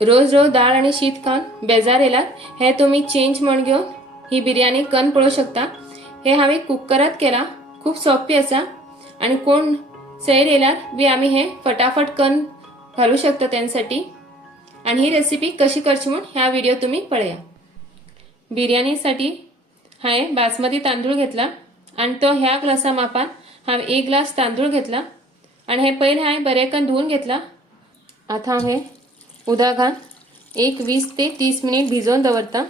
रोज रोज डाळ आणि शीत खाऊन बेजार येला हे तुम्ही चेंज म्हण घेऊन ही बिर्याणी करून पळू शकता। हे हांवें कुकरात केला, खूप सोपी असा आणि कोण सैर येल्यार बी आम्ही हे फटाफट करून घालू शकतो त्यांसाठी। आणि ही रेसिपी कशी करची म्हणून ह्या व्हिडिओ तुम्ही पळया। बिर्याणीसाठी हांवें बासमती तांदूळ घेतला आणि तो ह्या ग्लासा मापान हांवें 1 ग्लास तांदूळ घेतला आणि हे पहिले हांवें बरें करून धुवून घेतला। आता हे उदकान एक 20 ते 30 मिनिट भिजवून दवरता,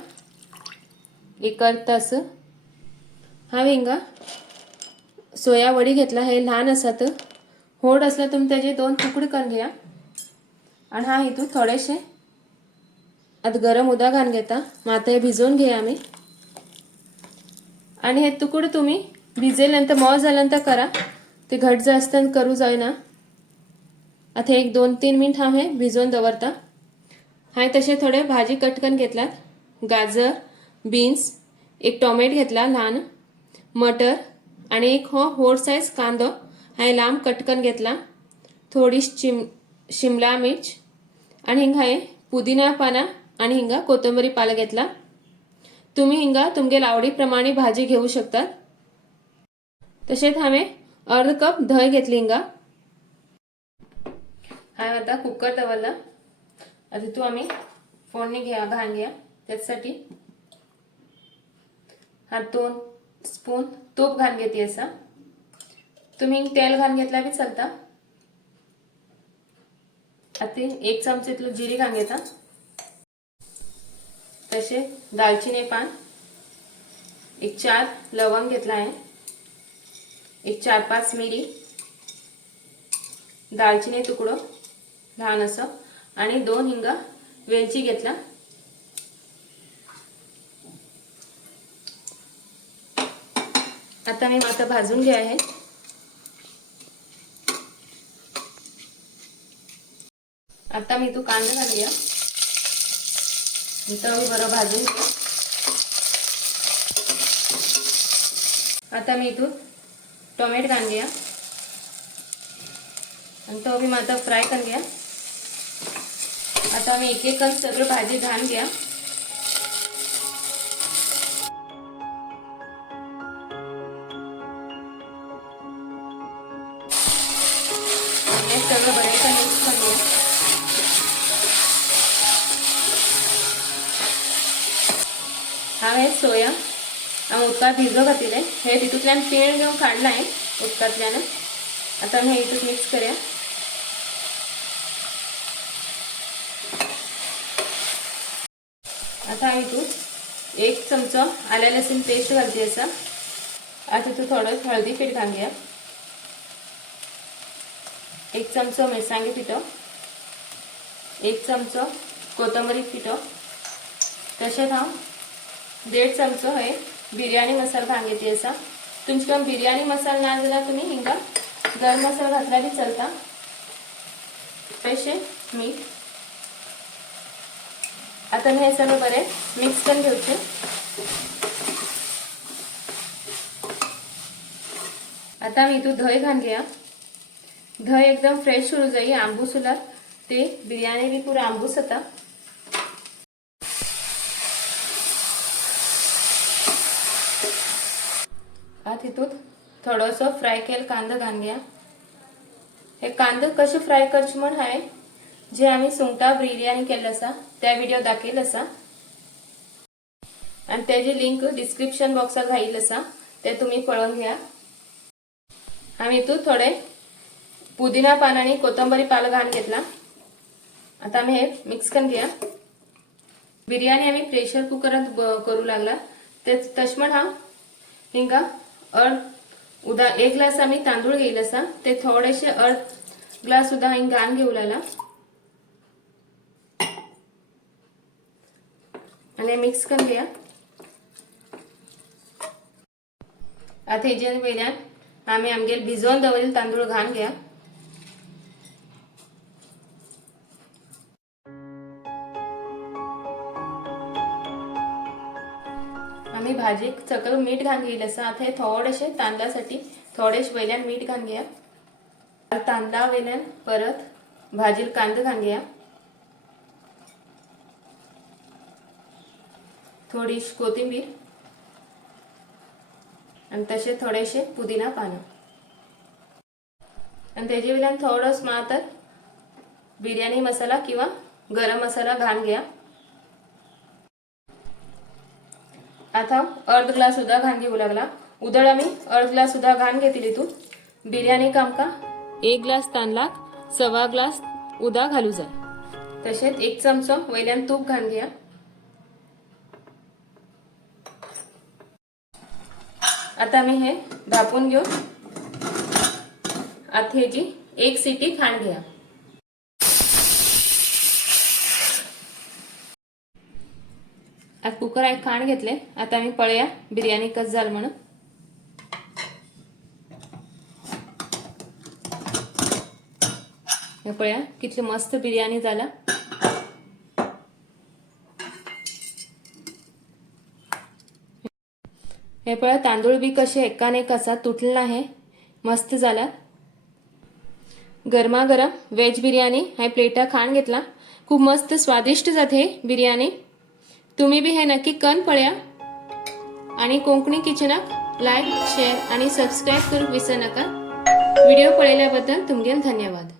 एक अर्ध तास। हांवें हिंगा सोया वडी घेतला, हे ल्हान आसात, व्हड असला तुम्ही त्याचे 2 तुकडे करून घ्या। आणि हा हितून थोडेशे आता गरम उदक घालून घेता, मग आता हे भिजवून घ्या आम्ही। आणि हे तुकडे तुम्ही भिजेल्यानंतर मऊ झाल्यानंतर करा, ते घट जास्त करू जायना। आता एक 2-3 मिनिट हांवें भिजवून दवरता। हांवें तसे थोडे भाजी कट करून घेतल्यात, गाजर, बीन्स, एक टोमॅटो घेतला ल्हान, मटर आणि एक हो व्हड साइज कांदो हांवें लांब कट करून घेतला, थोडी शिमला मिर्च आणि हिंगा हांवें पुदिना पाना आणि हिंगा कोथिंबीर पाला घेतला। तुम्ही हिंगा तुमगे आवडी प्रमाणे भाजी घेऊ शकता। तसेच हांवें अर्ध कप दही घेतली हिंगा। हांवें आता कुकर दवरला, आता तू आम्ही फोडणी घालून घ्या। त्यासाठी हा 2 स्पून तूप घालून घेते असा, तुम्ही तेल घालून घेतला बी चलता। आता 1 चमचा इतलं जिरे घालून घेता, तसे दालचिनी पान, एक 4 लवंग घेतला आहे, एक 4-5 मिरी, दालचिनी तुकडो लहान असं आणि 2 हिंगा वेलची घेतला। आता मी आता भाजून घ्या आहे। आता मी तू कांदा घालून घ्या, इथं मी बरं भाजून घ्या। आता मी इथून टोमॅटो घालून घ्या आणि तो भी आता फ्राय करून घ्या। आता मी एक एक करून सगळं भाजी घालून घ्या। सगळं बरेचसा मिक्स करून घ्या। हांवें सोया उदकात भिजो घातिले, हे तितूंतल्यान पीळ घेवन काढला आहे उदकांतल्यान। आता मी हितून मिक्स करूया। आता हांवें हितून 1 चमचो आले लसूण पेस्ट घालते असा। आता हितून थोडं हळदी पीठ घालून घ्या, 1 चमचो मिरसांगे पिठो, 1 चमचो कोथिंबीर पिठो, तसेच हांव 1.5 चमचो हे बिर्याणी मसाला घालून घेते असा। तुमच्याकडे बिर्याणी मसाला ना जाल्यार तुम्ही हिंगा गरम मसाला घातला बी चलता। थोडेशे मीठ। आता मी हे सगळं बरे मिक्स करून घेऊचे। आता मी इथून दही घालून घ्या, दही एकदम फ्रेश होऊ जाई, आंबूस उरला ते बिर्याणी भी पूरा आंबूस होता। आता हितून थोडंसं फ्राय केलेला कांदा घालून घ्या। हे कांदे कसे फ्राय करचे म्हण हांवें जे आम्ही सुंगटा बिर्याणी केले असा त्या व्हिडिओ दाखयला असा आणि त्याची लिंक डिस्क्रिप्शन बॉक्सात घाईल असा, ते तुम्ही पळून घ्या। आम्ही इथून थोडे पुदिना पान आणि कोथिंबीर पाला घालून घेतला। आता आम्ही हे मिक्स करून घ्या। बिर्याणी आम्ही प्रेशर कुकरात करू लागला, ते तशमण हा हिंगा उदा 1 ग्लास आम्ही तांदूळ घेईल असा, ते थोडेसे अर्ध ग्लास सुद्धा हिंग घालून घेऊ लागला आणि मिक्स करून घ्या। आता हेजे वेल्यान आम्ही आमगे भिजवून दवरलेले तांदूळ घालून घ्या। आम्ही भाजीक सकल मीठ घालून घेईल असा। आता हे थोडेसे तांदळासाठी थोडेसे वेल्यान मीठ घालून घ्या। तांदळा वेल्यान परत भाजीला कांदा घालून घ्या। थोडीशी कोथिंबीर आणि तसे थोडेसे पुदिना पानं आणि त्याच्या वेळेला थोडंसं मात्र बिर्याणी मसाला किंवा गरम मसाला घाल घ्या। आता अर्ध ग्लास सुद्धा घाण घेऊ लागला। उदळ आम्ही अर्ध ग्लास सुद्धा घाण घेतली तू बिर्याणी कामका 1 ग्लास तांदळा 1.25 ग्लास उदा घालू जाय। तसेच 1 चमचा वैल्यान तूप घाण घ्या। आता मी हे ढापून घेऊ। आता ह्याची 1 सीटी खाण घ्या। आता कुकर एक खाण घेतले। आता मी पळया बिर्याणी कस झाल म्हणून। हे पळया किती मस्त बिर्याणी झाला। हे पळया तांदूळ बी कसे एकाने कसा तुटला आहे मस्त झाला। गरमागरम वेज बिर्याणी हे प्लेटा खाण घेतला। खूप मस्त स्वादिष्ट जाते बिर्याणी। तुम्ही बी हे नक्की कन पळया आणि कोंकणी किचनाक लाईक शेअर आणि सबस्क्राईब करूक विसरू नका। व्हिडिओ पळयल्याबद्दल तुमगेन धन्यवाद।